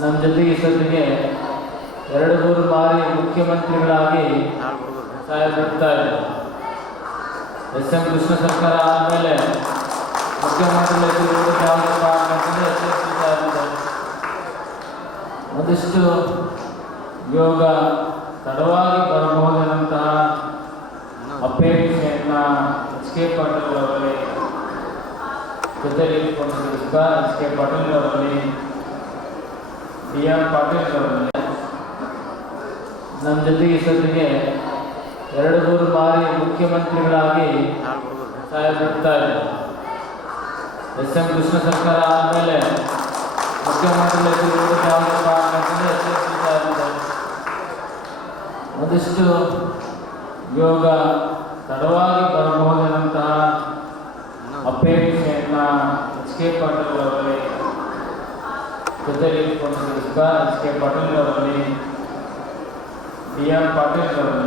ನಮ್ಮ ಜೊತೆಗೆ ಇಷ್ಟೊತ್ತಿಗೆ ಎರಡು ಮೂರು ಬಾರಿ ಮುಖ್ಯಮಂತ್ರಿಗಳಾಗಿ ಸಾಯಬಿಡ್ತಾರೆ ಎಸ್ ಎಂ ಕೃಷ್ಣ ಸರ್ಕಾರ ಆದಮೇಲೆ ಮುಖ್ಯಮಂತ್ರಿಗಳು ಒಂದಿಷ್ಟು ಯೋಗ ತಡವಾಗಿ ಬರಬಹುದಂತಹ ಅಪೇಕ್ಷೆಯನ್ನು ಎಚ್ ಕೆ ಪಾಟೀಲ್ ಅವರಲ್ಲಿ ಜೊತೆಗೆ ಎಚ್ ಕೆ ಪಾಟೀಲ್ ಅವರಲ್ಲಿ ಡಿ ಆರ್ ಪಾಟೀಲ್ ಅವರನ್ನೇ ನಮ್ಮ ಜೊತೆಗೆ ಇಷ್ಟೊತ್ತಿಗೆ ಎರಡು ಮೂರು ಬಾರಿ ಮುಖ್ಯಮಂತ್ರಿಗಳಾಗಿ ಸಾಯಬಿಡ್ತಾರೆ ಎಸ್ ಎಂ ಕೃಷ್ಣ ಸರ್ಕಾರ ಆದಮೇಲೆ ಮುಖ್ಯಮಂತ್ರಿಗಳು ಇದ್ದಾರೆ. ಒಂದಿಷ್ಟು ಯೋಗ ತಡವಾಗಿ ಬರಬಹುದಂತಹ ಅಪೇಕ್ಷೆಯನ್ನು ಎಚ್ ಕೆ ಪಾಟೀಲ್ ಅವರಲ್ಲಿ ಜೊತೆಗೆ ಇಟ್ಕೊಂಡಿರುವ ಎಚ್ ಕೆ ಪಾಟೀಲ್ ಅವರಲ್ಲಿ ಡಿ ಆರ್ ಪಾಟೀಲ್ ಅವರಲ್ಲಿ